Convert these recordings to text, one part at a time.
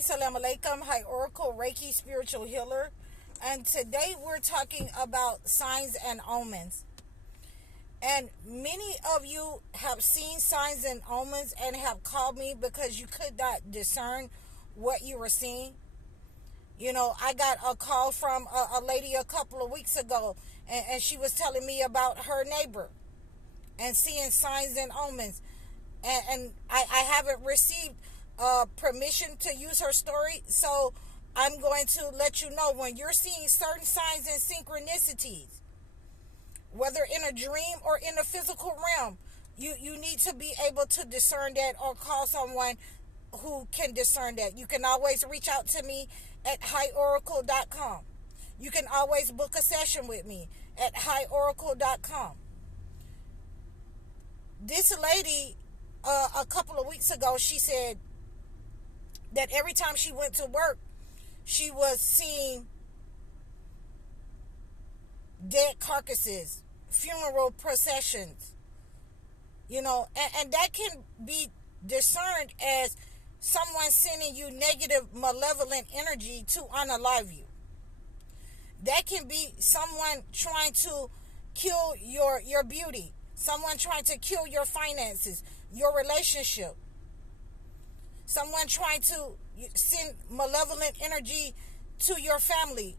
Salam Alaikum. Hi, Oracle Reiki Spiritual Healer. And today we're talking about signs and omens. And many of you have seen signs and omens and have called me because you could not discern what you were seeing. You know, I got a call from a lady a couple of weeks ago, and she was telling me about her neighbor and seeing signs and omens. And I haven't received permission to use her story, so I'm going to let you know when you're seeing certain signs and synchronicities, whether in a dream or in the physical realm, you need to be able to discern that or call someone who can discern that. You can always reach out to me at highoracle.com. You can always book a session with me at highoracle.com. This lady, a couple of weeks ago, she said that every time she went to work, she was seeing dead carcasses, funeral processions, you know, and that can be discerned as someone sending you negative, malevolent energy to unalive you. That can be someone trying to kill your beauty, someone trying to kill your finances, your relationship, someone trying to send malevolent energy to your family.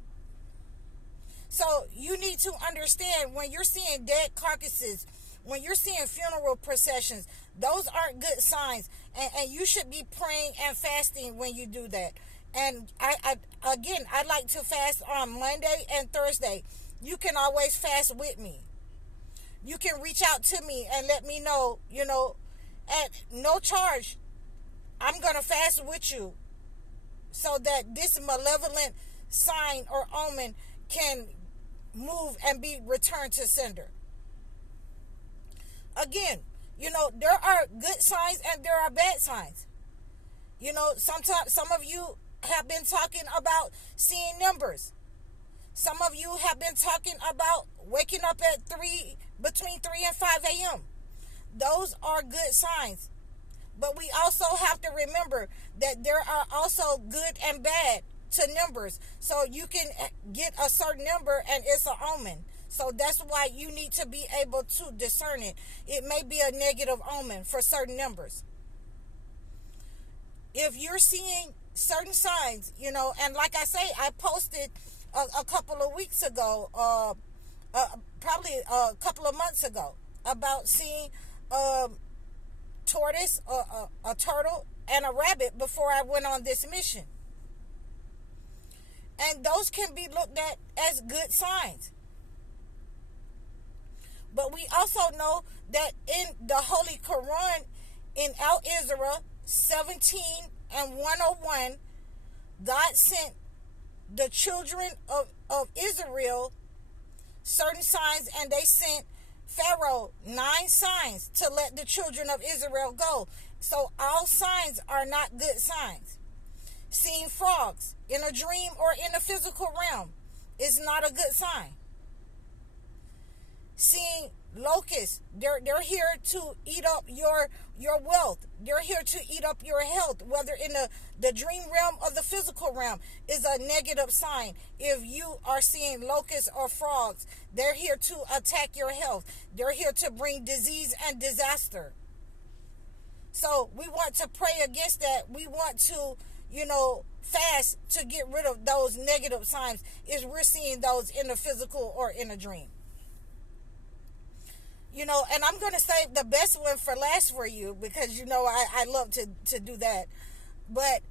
So you need to understand, when you're seeing dead carcasses, when you're seeing funeral processions, those aren't good signs. And you should be praying and fasting when you do that. And I like to fast on Monday and Thursday. You can always fast with me. You can reach out to me and let me know, you know, at no charge. I'm going to fast with you so that this malevolent sign or omen can move and be returned to sender. Again, you know, there are good signs and there are bad signs. You know, sometimes some of you have been talking about seeing numbers. Some of you have been talking about waking up at between 3 and 5 a.m. Those are good signs. But we also have to remember that there are also good and bad to numbers. So you can get a certain number and it's an omen. So that's why you need to be able to discern it. It may be a negative omen for certain numbers. If you're seeing certain signs, you know, and like I say, I posted a couple of weeks ago, probably a couple of months ago, about seeing tortoise, a turtle, and a rabbit before I went on this mission. And those can be looked at as good signs. But we also know that in the Holy Quran, in Al-Isra 17 and 101, God sent the children of Israel certain signs, and they sent Pharaoh 9 signs to let the children of Israel go. So all signs are not good signs. Seeing frogs in a dream or in the physical realm is not a good sign. Seeing locusts, they're here to eat up your wealth. They're here to eat up your health, whether in the dream realm or the physical realm, is a negative sign. If you are seeing locusts or frogs, they're here to attack your health. They're here to bring disease and disaster. So we want to pray against that. We want to, you know, fast to get rid of those negative signs if we're seeing those in the physical or in a dream. You know, and I'm going to save the best one for last for you because, you know, I love to do that. But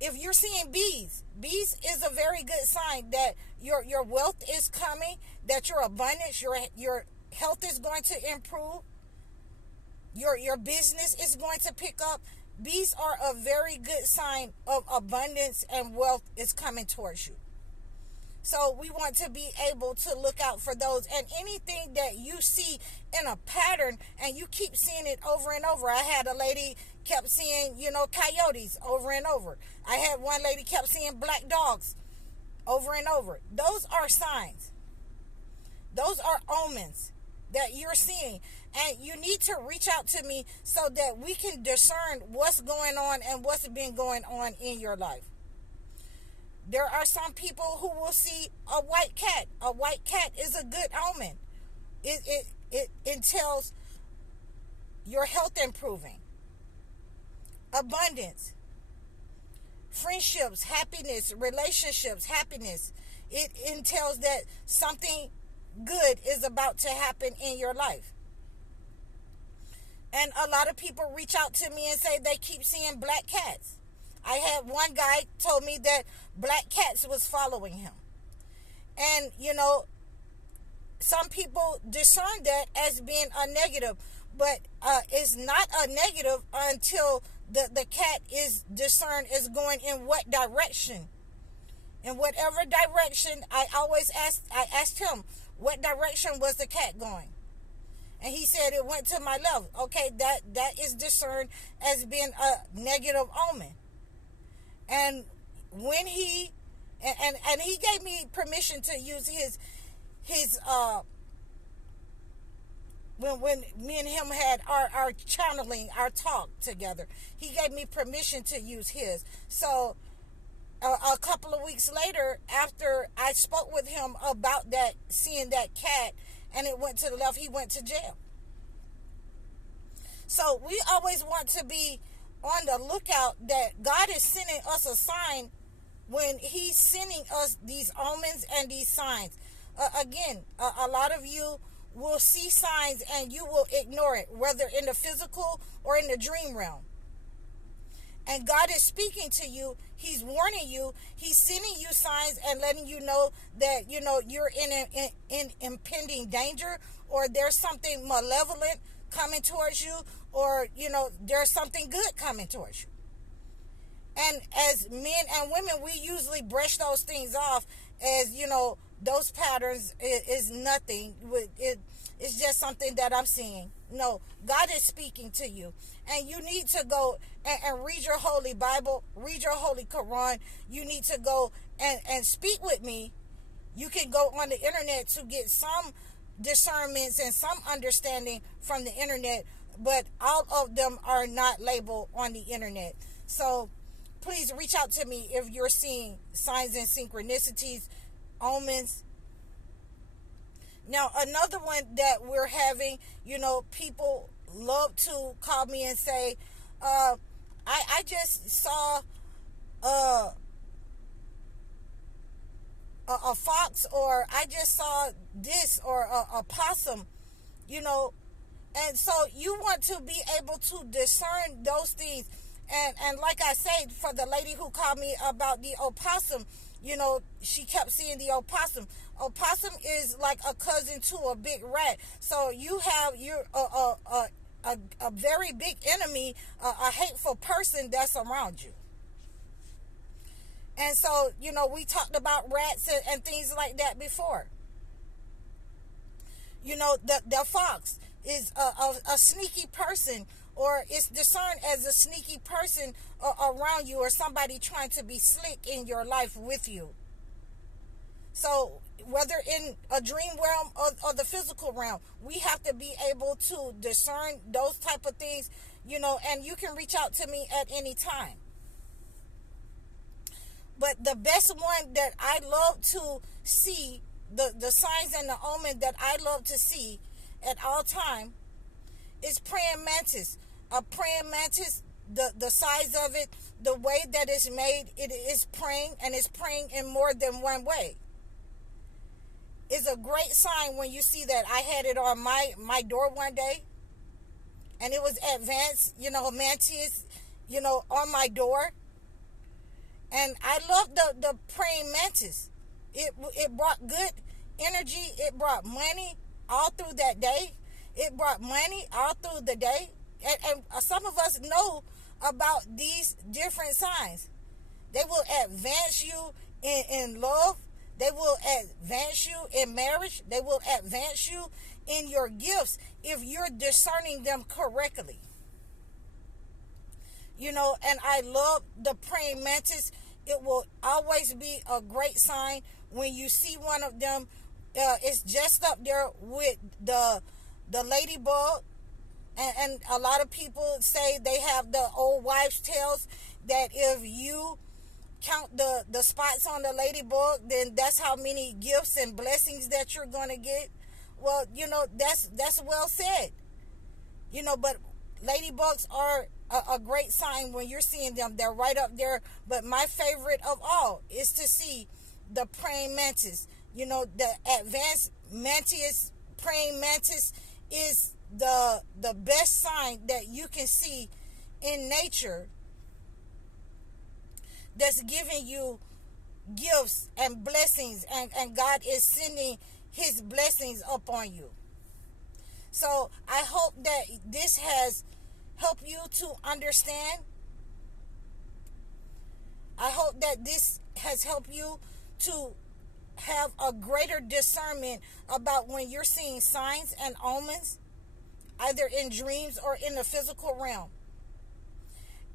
if you're seeing bees is a very good sign that your wealth is coming, that your abundance, your health is going to improve, your business is going to pick up. Bees are a very good sign of abundance and wealth is coming towards you. So we want to be able to look out for those. And anything that you see in a pattern and you keep seeing it over and over. I had a lady kept seeing, you know, coyotes over and over. I had one lady kept seeing black dogs over and over. Those are signs. Those are omens that you're seeing. And you need to reach out to me so that we can discern what's going on and what's been going on in your life. There are some people who will see a white cat. A white cat is a good omen. It entails your health improving, abundance, friendships, happiness, relationships, happiness. It entails that something good is about to happen in your life. And a lot of people reach out to me and say they keep seeing black cats. I had one guy told me that black cats was following him. And, some people discern that as being a negative, but it's not a negative until the cat is discerned is going in what direction. In whatever direction, I asked him, what direction was the cat going? And he said it went to my left. Okay, that is discerned as being a negative omen. And when he gave me permission to use his when me and him had our channeling, our talk together, he gave me permission to use his. So a couple of weeks later, after I spoke with him about that, seeing that cat, and it went to the left, he went to jail. So we always want to be on the lookout that God is sending us a sign when he's sending us these omens and these signs. Again, a lot of you will see signs and you will ignore it, whether in the physical or in the dream realm. And God is speaking to you. He's warning you. He's sending you signs and letting you know that, you're in impending danger, or there's something malevolent coming towards you, or, there's something good coming towards you. And as men and women, we usually brush those things off as, those patterns is nothing. It's just something that I'm seeing. No, God is speaking to you. And you need to go and read your Holy Bible, read your Holy Quran. You need to go and speak with me. You can go on the internet to get some discernments and some understanding from the internet, but all of them are not labeled on the internet. So please reach out to me if you're seeing signs and synchronicities, omens. Now, another one that we're having, people love to call me and say, I just saw a fox, or I just saw this, or a possum, and so you want to be able to discern those things. And like I said, for the lady who called me about the opossum, she kept seeing the opossum. Opossum is like a cousin to a big rat. So you have a very big enemy, a hateful person that's around you. And so, we talked about rats and things like that before. The fox is a sneaky person, or it's discerned as a sneaky person around you, or somebody trying to be slick in your life with you. So whether in a dream realm or the physical realm, we have to be able to discern those type of things, and you can reach out to me at any time. But the best one that I love to see, the signs and the omen that I love to see at all time, is praying mantis. A praying mantis, the size of it, the way that it's made, it is praying, and it's praying in more than one way. It's a great sign when you see that. I had it on my door one day, and it was advanced, mantis, on my door. And I love the praying mantis. It brought good energy. It brought money all through that day. It brought money all through the day. And some of us know about these different signs. They will advance you in love. They will advance you in marriage. They will advance you in your gifts if you're discerning them correctly. And I love the praying mantis. It will always be a great sign when you see one of them. It's just up there with the the ladybug, and a lot of people say they have the old wives' tales that if you count the spots on the ladybug, then that's how many gifts and blessings that you're going to get. Well, that's well said. But ladybugs are a great sign when you're seeing them. They're right up there. But my favorite of all is to see the praying mantis. The advanced mantis, praying mantis, is the best sign that you can see in nature that's giving you gifts and blessings, and God is sending his blessings upon you. So I hope that this has helped you to understand. I hope that this has helped you to have a greater discernment about when you're seeing signs and omens, either in dreams or in the physical realm.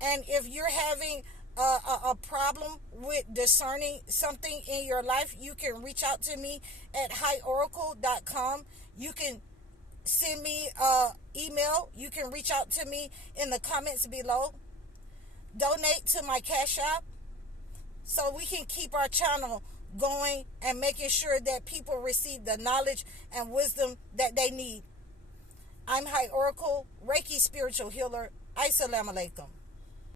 And if you're having a problem with discerning something in your life, you can reach out to me at highoracle.com. You can send me an email. You can reach out to me in the comments below. Donate to my Cash App so we can keep our channel going and making sure that people receive the knowledge and wisdom that they need. I'm High Oracle, Reiki spiritual healer. Assalamu alaikum.